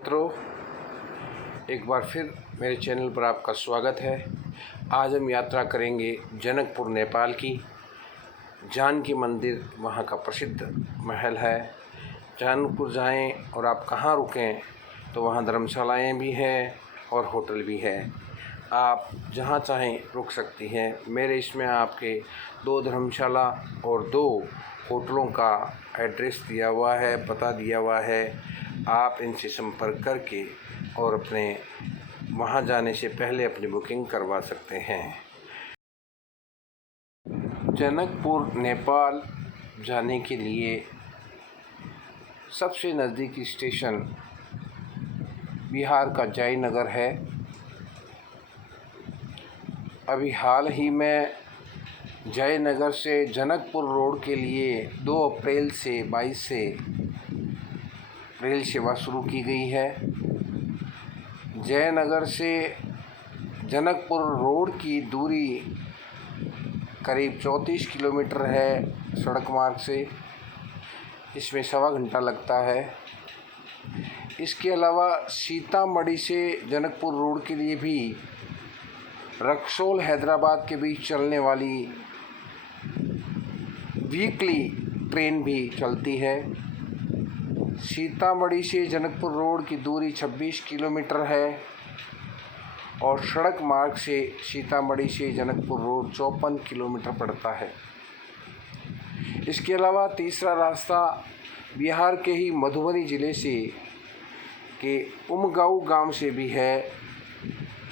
मित्रों, एक बार फिर मेरे चैनल पर आपका स्वागत है। आज हम यात्रा करेंगे जनकपुर नेपाल की। जानकी मंदिर वहाँ का प्रसिद्ध महल है। जनकपुर जाएं और आप कहाँ रुकें तो वहाँ धर्मशालाएँ भी हैं और होटल भी है। आप जहाँ चाहें रुक सकती हैं। मेरे इसमें आपके 2 धर्मशाला और 2 होटलों का एड्रेस दिया हुआ है, पता दिया हुआ है। आप इनसे संपर्क करके और अपने वहाँ जाने से पहले अपनी बुकिंग करवा सकते हैं। जनकपुर नेपाल जाने के लिए सबसे नज़दीकी स्टेशन बिहार का जयनगर है। अभी हाल ही में जयनगर से जनकपुर रोड के लिए 2 अप्रैल से 22 से रेल सेवा शुरू की गई है। जयनगर से जनकपुर रोड की दूरी करीब 34 किलोमीटर है सड़क मार्ग से। इसमें 1.25 घंटा लगता है। इसके अलावा सीतामढ़ी से जनकपुर रोड के लिए भी रक्सौल हैदराबाद के बीच चलने वाली वीकली ट्रेन भी चलती है। सीतामढ़ी से जनकपुर रोड की दूरी 26 किलोमीटर है और सड़क मार्ग से सीतामढ़ी से जनकपुर रोड 54 किलोमीटर पड़ता है। इसके अलावा तीसरा रास्ता बिहार के ही मधुबनी ज़िले से के उमगांव गांव से भी है।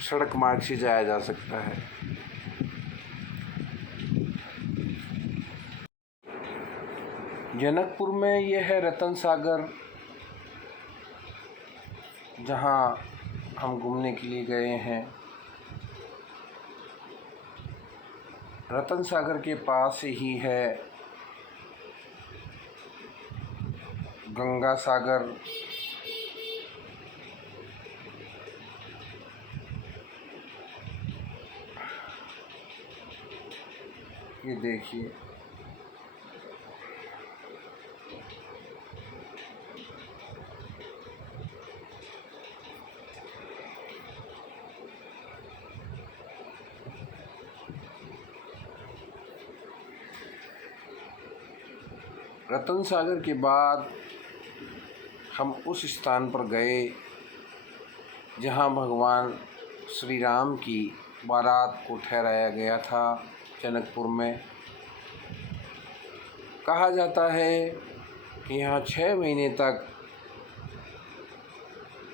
सड़क मार्ग से जाया जा सकता है। जनकपुर में यह है रतन सागर, जहाँ हम घूमने के लिए गए हैं। रतन सागर के पास ही है गंगा सागर। ये देखिए, रतन सागर के बाद हम उस स्थान पर गए जहाँ भगवान श्री राम की बारात को ठहराया गया था। जनकपुर में कहा जाता है कि यहाँ 6 महीने तक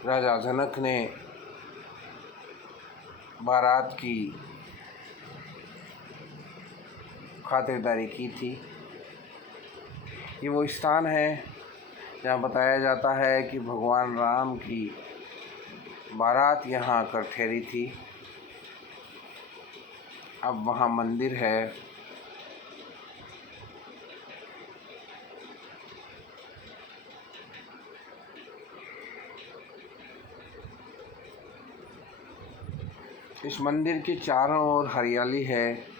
राजा जनक ने बारात की खातिरदारी की थी। ये वो स्थान है जहाँ बताया जाता है कि भगवान राम की बारात यहाँ आकर ठहरी थी। अब वहाँ मंदिर है। इस मंदिर के चारों ओर हरियाली है।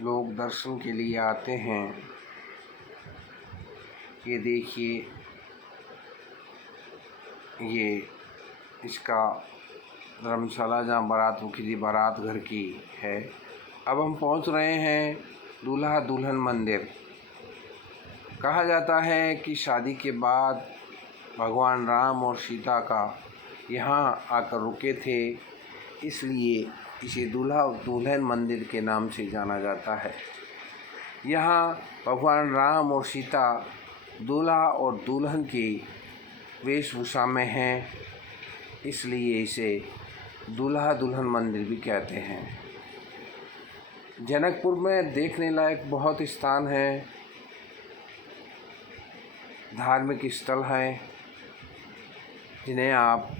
लोग दर्शन के लिए आते हैं। ये देखिए, ये इसका धर्मशाला जहाँ बारात रुकी थी, बारात घर की है। अब हम पहुँच रहे हैं दूल्हा दुल्हन मंदिर। कहा जाता है कि शादी के बाद भगवान राम और सीता का यहाँ आकर रुके थे, इसलिए इसे दूल्हा दुल्हन मंदिर के नाम से जाना जाता है। यहाँ भगवान राम और सीता दूल्हा और दुल्हन की वेशभूषा में हैं, इसलिए इसे दूल्हा दुल्हन मंदिर भी कहते हैं। जनकपुर में देखने लायक बहुत स्थान है, धार्मिक स्थल हैं, जिन्हें आप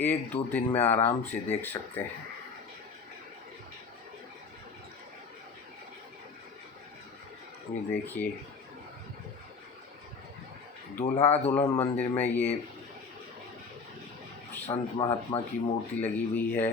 1-2 दिन में आराम से देख सकते हैं। ये देखिए, दूल्हा दुल्हन मंदिर में ये संत महात्मा की मूर्ति लगी हुई है।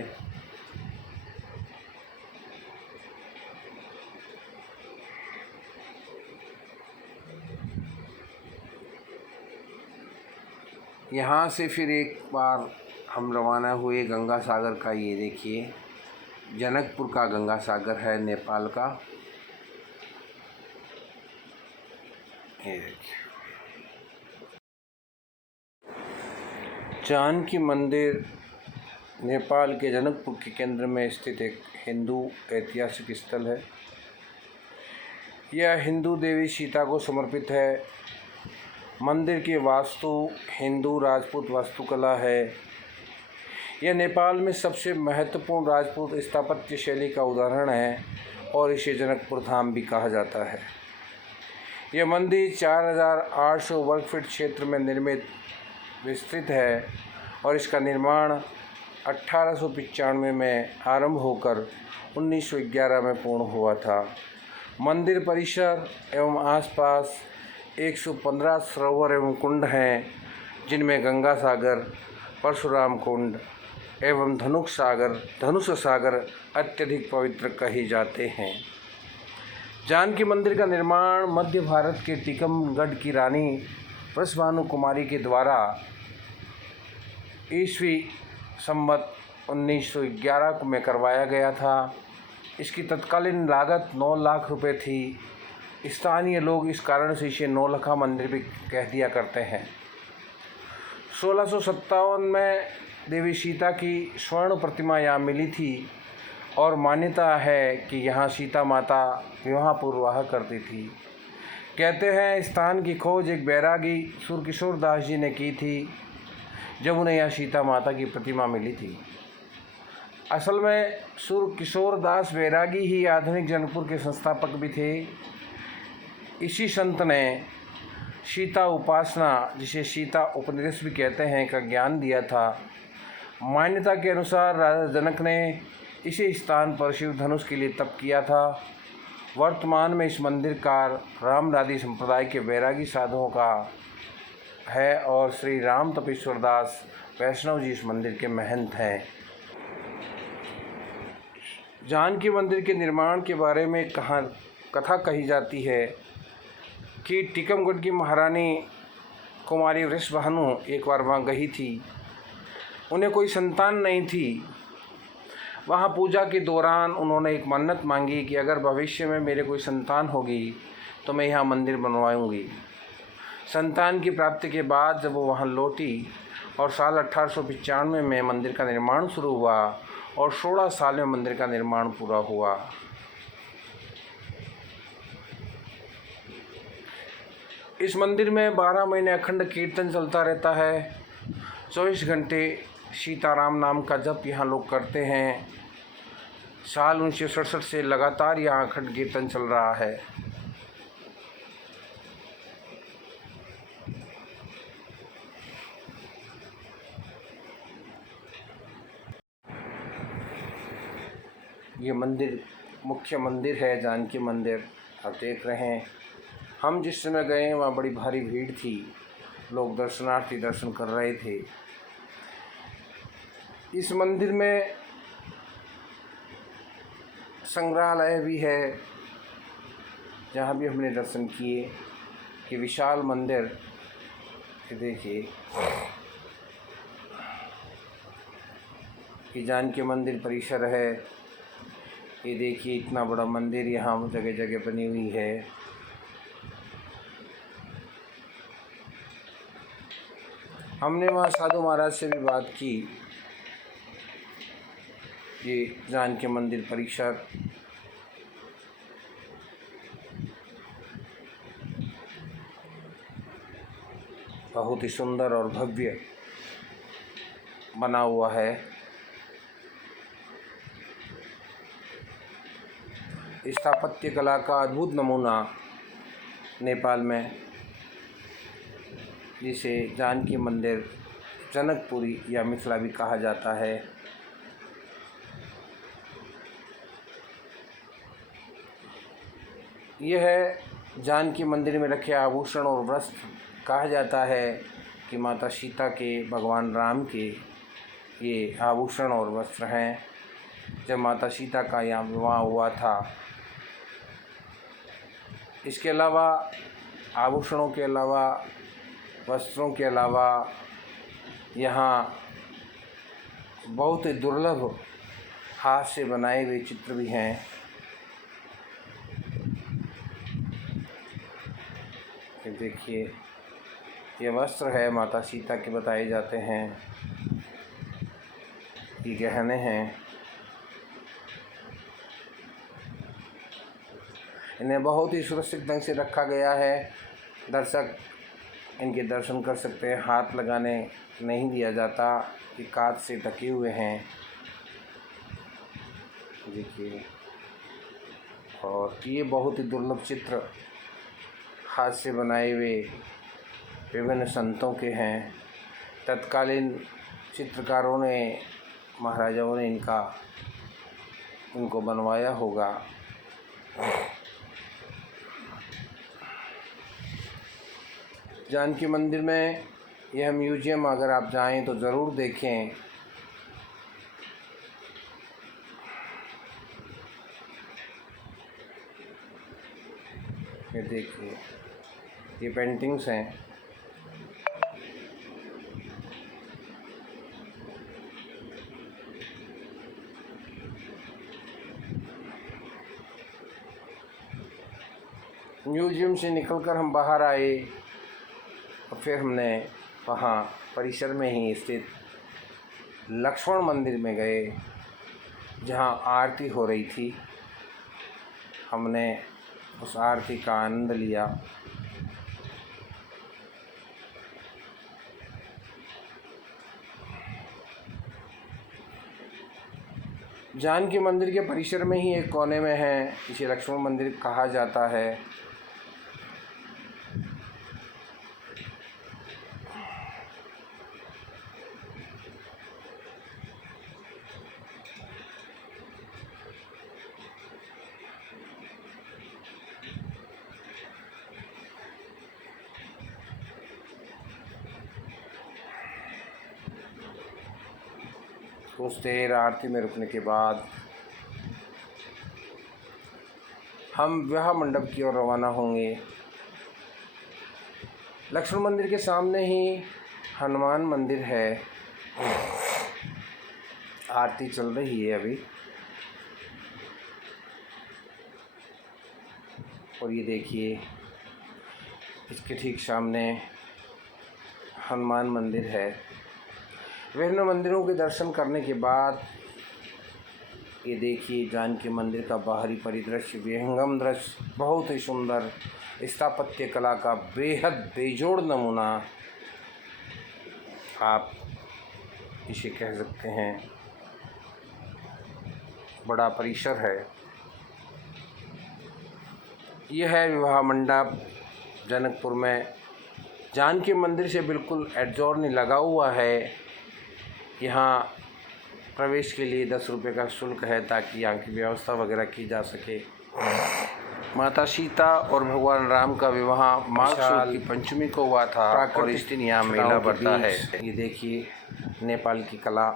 यहाँ से फिर एक बार हम रवाना हुए गंगा सागर का। ये देखिए जनकपुर का गंगा सागर है नेपाल का। ये देखिए जानकी मंदिर नेपाल के जनकपुर के केंद्र में स्थित एक हिंदू ऐतिहासिक स्थल है। यह हिंदू देवी सीता को समर्पित है। मंदिर की वास्तु हिंदू राजपूत वास्तुकला है। यह नेपाल में सबसे महत्वपूर्ण राजपूत स्थापत्य शैली का उदाहरण है और इसे जनकपुर धाम भी कहा जाता है। यह मंदिर 4800 वर्ग फीट क्षेत्र में निर्मित विस्तृत है और इसका निर्माण 1895 में आरंभ होकर 1911 में पूर्ण हुआ था। मंदिर परिसर एवं आसपास 115 सरोवर एवं कुंड हैं, जिनमें गंगा सागर, परशुराम कुंड एवं धनुष सागर अत्यधिक पवित्र कहे जाते हैं। जानकी मंदिर का निर्माण मध्य भारत के टीकमगढ़ की रानी वृषभानु कुमारी के द्वारा ईस्वी संवत 1911 में करवाया गया था। इसकी तत्कालीन लागत 9 लाख रुपए थी। स्थानीय लोग इस कारण से इसे नौलखा मंदिर भी कह दिया करते हैं। 1657 में देवी सीता की स्वर्ण प्रतिमा यहाँ मिली थी और मान्यता है कि यहाँ सीता माता विवाह पूर्व करती थी। कहते हैं स्थान की खोज एक बैरागी सुरकिशोर दास जी ने की थी जब उन्हें यहाँ सीता माता की प्रतिमा मिली थी। असल में सुरकिशोर दास बैरागी ही आधुनिक जनकपुर के संस्थापक भी थे। इसी संत ने सीता उपासना, जिसे सीता उपनिषद भी कहते हैं, का ज्ञान दिया था। मान्यता के अनुसार राजा जनक ने इसी स्थान पर शिव धनुष के लिए तप किया था। वर्तमान में इस मंदिर का रामदादी संप्रदाय के बैरागी साधुओं का है और श्री राम तपेश्वर दास वैष्णव जी इस मंदिर के महंत हैं। जानकी मंदिर के निर्माण के बारे में कथा कही जाती है कि टीकमगढ़ की महारानी कुमारी वृषभानु एक बार वहाँ गई थी। उन्हें कोई संतान नहीं थी। वहाँ पूजा के दौरान उन्होंने एक मन्नत मांगी कि अगर भविष्य में मेरे कोई संतान होगी तो मैं यहाँ मंदिर बनवाऊँगी। संतान की प्राप्ति के बाद जब वो वहाँ लौटी और साल 1895 में मंदिर का निर्माण शुरू हुआ और 16 साल में मंदिर का निर्माण पूरा हुआ। इस मंदिर में 12 महीने अखंड कीर्तन चलता रहता है। 24 घंटे सीताराम नाम का जप यहाँ लोग करते हैं। साल 1967 से लगातार यहाँ अखंड कीर्तन चल रहा है। ये मंदिर मुख्य मंदिर है, जानकी मंदिर आप देख रहे हैं। हम जिस समय गए हैं वहाँ बड़ी भारी भीड़ थी। लोग दर्शनार्थी दर्शन कर रहे थे। इस मंदिर में संग्रहालय भी है, जहाँ भी हमने दर्शन किए। कि विशाल मंदिर, देखिए कि जानकी मंदिर परिसर है। ये देखिए इतना बड़ा मंदिर यहाँ जगह जगह बनी हुई है। हमने वहाँ साधु महाराज से भी बात की। ये जानकी मंदिर परिसर बहुत ही सुंदर और भव्य बना हुआ है। स्थापत्य कला का अद्भुत नमूना नेपाल में, जिसे जानकी मंदिर जनकपुरी या मिथिला भी कहा जाता है। यह जानकी मंदिर में रखे आभूषण और वस्त्र कहा जाता है कि माता सीता के, भगवान राम के ये आभूषण और वस्त्र हैं। जब माता सीता का यहाँ विवाह हुआ था। इसके अलावा आभूषणों के अलावा, वस्त्रों के अलावा यहाँ बहुत ही दुर्लभ हाथ से बनाए हुए चित्र भी हैं। ये देखिए, ये वस्त्र है माता सीता के बताए जाते हैं। ये गहने हैं। इन्हें बहुत ही सुरक्षित ढंग से रखा गया है। दर्शक इनके दर्शन कर सकते हैं। हाथ लगाने नहीं दिया जाता। ये कांच से ढके हुए हैं, देखिए। और ये बहुत ही दुर्लभ चित्र हाथ से बनाए हुए विभिन्न संतों के हैं। तत्कालीन चित्रकारों ने, महाराजाओं ने इनको बनवाया होगा। जानकी मंदिर में यह म्यूजियम अगर आप जाएं तो ज़रूर देखें। ये देखिए, ये पेंटिंग्स हैं। म्यूजियम से निकलकर हम बाहर आए और फिर हमने वहाँ परिसर में ही स्थित लक्ष्मण मंदिर में गए, जहाँ आरती हो रही थी। हमने उस आरती का आनंद लिया। जानकी मंदिर के परिसर में ही एक कोने में है, इसे लक्ष्मण मंदिर कहा जाता है। कुछ देर आरती में रुकने के बाद हम विवाह मंडप की ओर रवाना होंगे। लक्ष्मण मंदिर के सामने ही हनुमान मंदिर है। आरती चल रही है अभी। और ये देखिए, इसके ठीक सामने हनुमान मंदिर है। विभिन्न मंदिरों के दर्शन करने के बाद ये देखिए, जानकी मंदिर का बाहरी परिदृश्य, विहंगम दृश्य, बहुत ही सुंदर स्थापत्य कला का बेहद बेजोड़ नमूना आप इसे कह सकते हैं। बड़ा परिसर है। यह है विवाह मंडप जनकपुर में। जानकी मंदिर से बिल्कुल एडजॉर्न लगा हुआ है। यहाँ प्रवेश के लिए 10 रुपये का शुल्क है, ताकि यहाँ की व्यवस्था वगैरह की जा सके। माता सीता और भगवान राम का विवाह माघ शुक्ल की पंचमी को हुआ था और इस दिन यहाँ मेला बढ़ता है। ये देखिए, नेपाल की कला।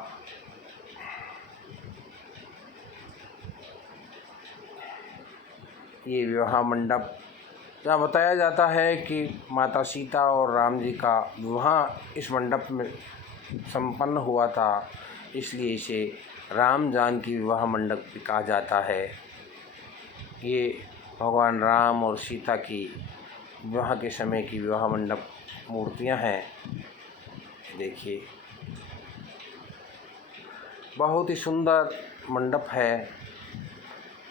ये विवाह मंडप, जहाँ बताया जाता है कि माता सीता और राम जी का विवाह इस मंडप में संपन्न हुआ था, इसलिए इसे राम जानकी विवाह मंडप भी कहा जाता है। ये भगवान राम और सीता की विवाह के समय की विवाह मंडप मूर्तियां हैं। देखिए, बहुत ही सुंदर मंडप है।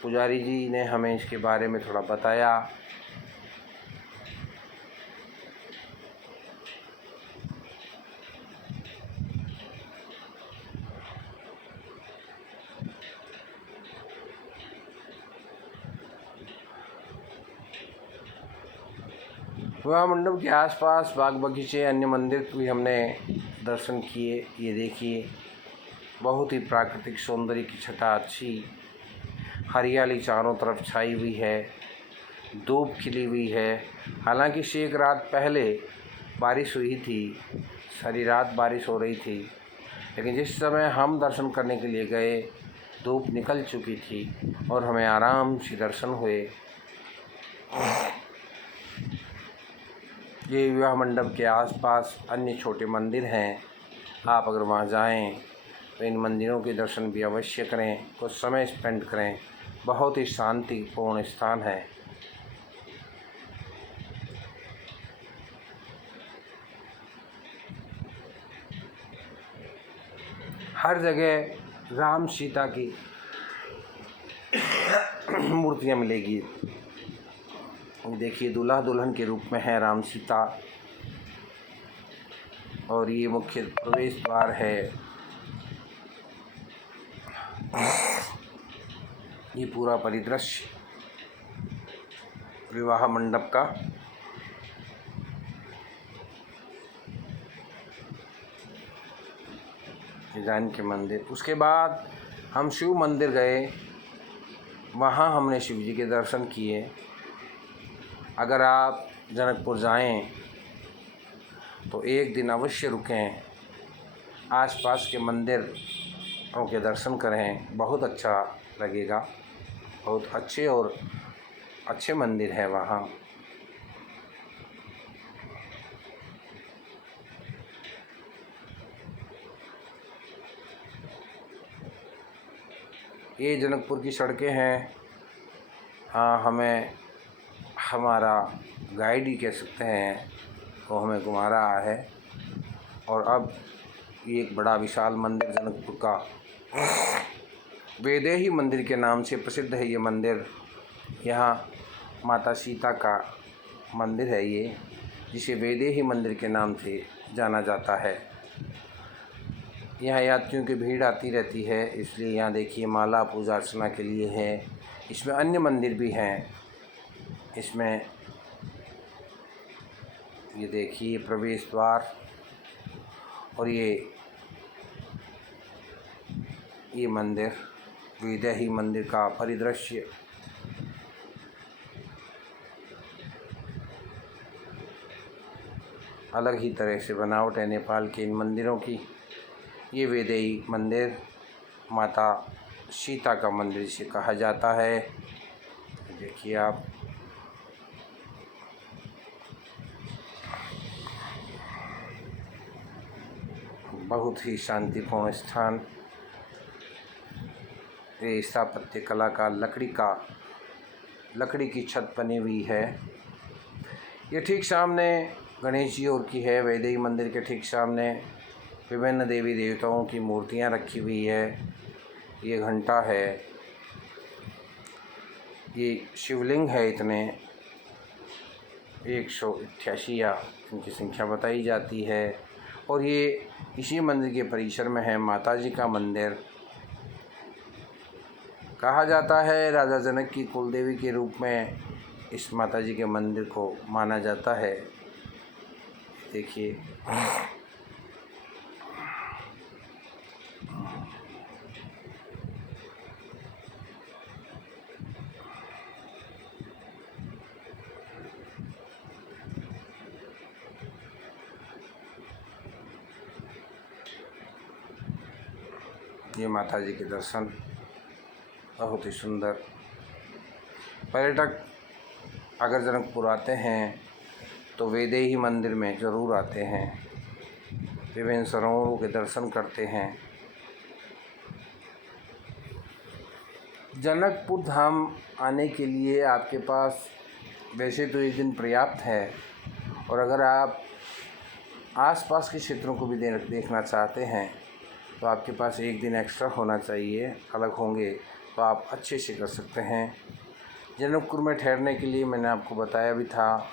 पुजारी जी ने हमें इसके बारे में थोड़ा बताया। विवाह मंडप के आसपास बाग बगीचे, अन्य मंदिर भी हमने दर्शन किए। ये देखिए, बहुत ही प्राकृतिक सौंदर्य की छटा अच्छी, हरियाली चारों तरफ छाई हुई है, धूप खिली हुई है। हालांकि से एक रात पहले बारिश हुई थी, सारी रात बारिश हो रही थी, लेकिन जिस समय हम दर्शन करने के लिए गए धूप निकल चुकी थी और हमें आराम से दर्शन हुए। ये विवाह मंडप के आसपास अन्य छोटे मंदिर हैं, आप अगर वहाँ जाएं तो इन मंदिरों के दर्शन भी अवश्य करें, कुछ समय स्पेंड करें। बहुत ही शांतिपूर्ण स्थान है। हर जगह राम सीता की मूर्तियाँ मिलेगी। देखिए, दूल्हा दुल्हन के रूप में है राम सीता। और ये मुख्य प्रवेश द्वार है। ये पूरा परिदृश्य विवाह मंडप का डिजाइन के मंदिर। उसके बाद हम शिव मंदिर गए, वहाँ हमने शिव जी के दर्शन किए। अगर आप जनकपुर जाएं तो एक दिन अवश्य रुकें, आसपास के मंदिरों के दर्शन करें, बहुत अच्छा लगेगा। बहुत अच्छे और अच्छे मंदिर है वहाँ। ये जनकपुर की सड़कें हैं। हाँ, हमें हमारा गाइड ही कह सकते हैं, वो हमें घुमा रहा है। और अब ये एक बड़ा विशाल मंदिर जनकपुर का वैदेही मंदिर के नाम से प्रसिद्ध है। ये मंदिर, यहाँ माता सीता का मंदिर है ये, जिसे वैदेही मंदिर के नाम से जाना जाता है। यहाँ यात्रियों की भीड़ आती रहती है, इसलिए यहाँ देखिए माला पूजा अर्चना के लिए है। इसमें अन्य मंदिर भी हैं। इसमें ये देखिए प्रवेश द्वार, और ये मंदिर वैदेही मंदिर का परिदृश्य। अलग ही तरह से बनावट है नेपाल के इन मंदिरों की। ये वैदेही मंदिर माता सीता का मंदिर इसे कहा जाता है। देखिए आप, बहुत ही शांतिपूर्ण स्थान। ये स्थापत्य कला का लकड़ी की छत बनी हुई है। ये ठीक सामने गणेश जी और की है। वैदेही मंदिर के ठीक सामने विभिन्न देवी देवताओं की मूर्तियां रखी हुई है। ये घंटा है, ये शिवलिंग है। इतने 188 इनकी संख्या बताई जाती है। और ये इसी मंदिर के परिसर में है माता जी का मंदिर। कहा जाता है राजा जनक की कुलदेवी के रूप में इस माता जी के मंदिर को माना जाता है। देखिए, ये माता जी के दर्शन बहुत ही सुंदर। पर्यटक अगर जनकपुर आते हैं तो वैदेही मंदिर में ज़रूर आते हैं, विभिन्न सरोवरों के दर्शन करते हैं। जनकपुर धाम आने के लिए आपके पास वैसे तो एक दिन पर्याप्त है, और अगर आप आसपास के क्षेत्रों को भी देखना चाहते हैं तो आपके पास एक दिन एक्स्ट्रा होना चाहिए। अलग होंगे तो आप अच्छे से कर सकते हैं। जनकपुर में ठहरने के लिए मैंने आपको बताया भी था,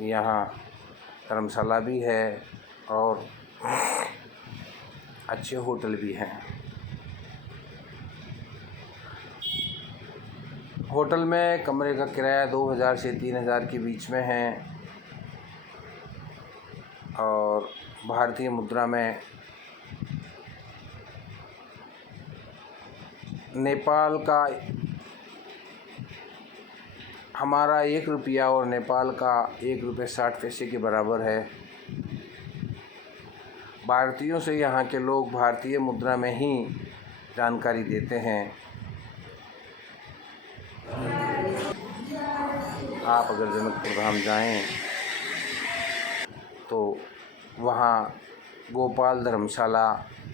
यहाँ धर्मशाला भी है और अच्छे होटल भी हैं। होटल में कमरे का किराया 2000 से 3000 के बीच में है, और भारतीय मुद्रा में नेपाल का हमारा 1 रुपया और नेपाल का 1 रुपये 60 पैसे के बराबर है। भारतीयों से यहाँ के लोग भारतीय मुद्रा में ही जानकारी देते हैं। आप अगर जनकपुर धाम जाएं तो वहाँ गोपाल धर्मशाला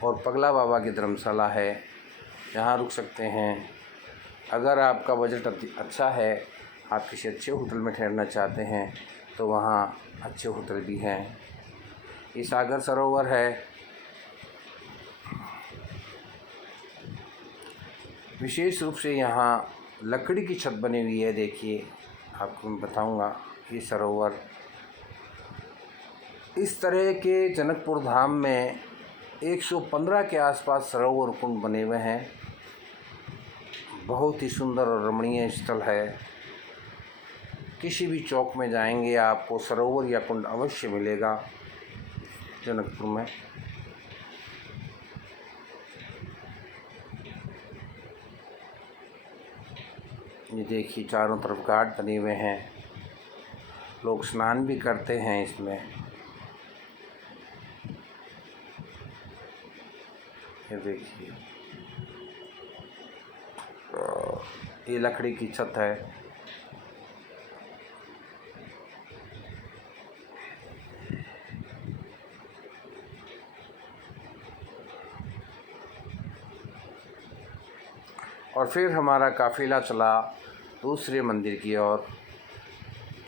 और पगला बाबा की धर्मशाला है, यहाँ रुक सकते हैं। अगर आपका बजट अच्छा है, आप किसी अच्छे होटल में ठहरना चाहते हैं तो वहाँ अच्छे होटल भी हैं। ये सागर सरोवर है। विशेष रूप से यहाँ लकड़ी की छत बनी हुई है। देखिए, आपको मैं बताऊंगा, ये सरोवर इस तरह के जनकपुर धाम में 115 के आसपास सरोवर कुंड बने हुए हैं। बहुत ही सुंदर और रमणीय स्थल है। किसी भी चौक में जाएंगे आपको सरोवर या कुंड अवश्य मिलेगा जनकपुर में। ये देखिए, चारों तरफ घाट बने हुए हैं, लोग स्नान भी करते हैं इसमें। ये देखिए, ये लकड़ी की छत है। और फिर हमारा काफ़िला चला दूसरे मंदिर की ओर।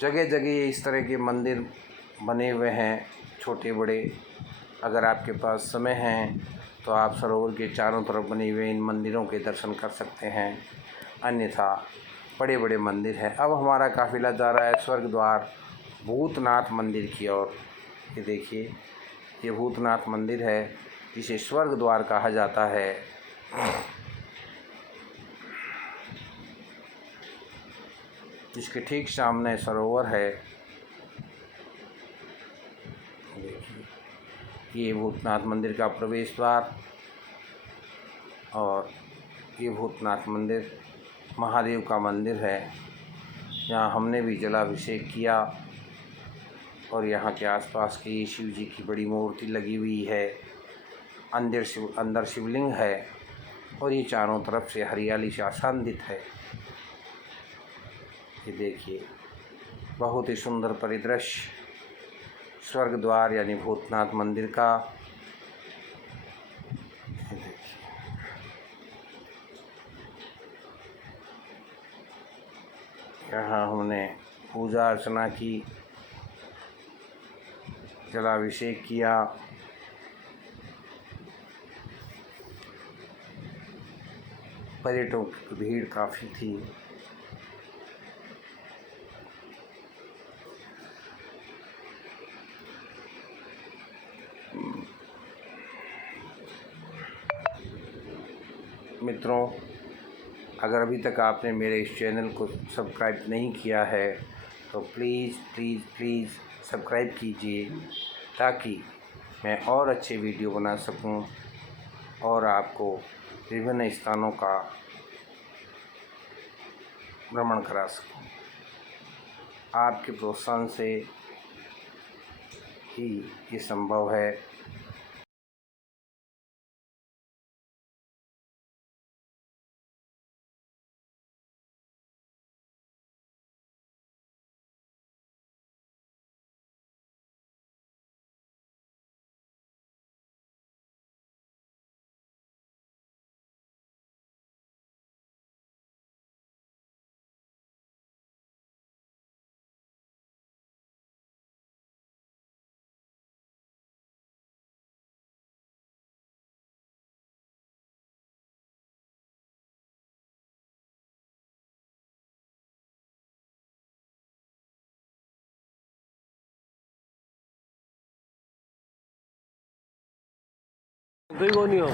जगह जगह इस तरह के मंदिर बने हुए हैं, छोटे बड़े। अगर आपके पास समय है तो आप सरोवर के चारों तरफ बने हुए इन मंदिरों के दर्शन कर सकते हैं, अन्यथा बड़े बड़े मंदिर हैं। अब हमारा काफ़िला जा रहा है स्वर्ग द्वार भूतनाथ मंदिर की ओर। ये देखिए, ये भूतनाथ मंदिर है जिसे स्वर्ग द्वार कहा जाता है। जिसके ठीक सामने सरोवर है। देखिए, ये भूतनाथ मंदिर का प्रवेश द्वार, और ये भूतनाथ मंदिर महादेव का मंदिर है। यहाँ हमने भी जलाभिषेक किया और यहाँ के आसपास की शिव जी की बड़ी मूर्ति लगी हुई है। अंदर शिवलिंग है और ये चारों तरफ से हरियाली से आच्छादित है। ये देखिए, बहुत ही सुंदर परिदृश्य स्वर्ग द्वार यानी भूतनाथ मंदिर का। ये देखिए, यहाँ हमने पूजा अर्चना की, जलाभिषेक किया। पर्यटकों की भीड़ काफ़ी थी। मित्रों, अगर अभी तक आपने मेरे इस चैनल को सब्सक्राइब नहीं किया है तो प्लीज़ प्लीज़ प्लीज़ सब्सक्राइब कीजिए, ताकि मैं और अच्छे वीडियो बना सकूं और आपको विभिन्न स्थानों का भ्रमण करा सकूं। आपके प्रोत्साहन से ही ये संभव है। दुई गोनी हो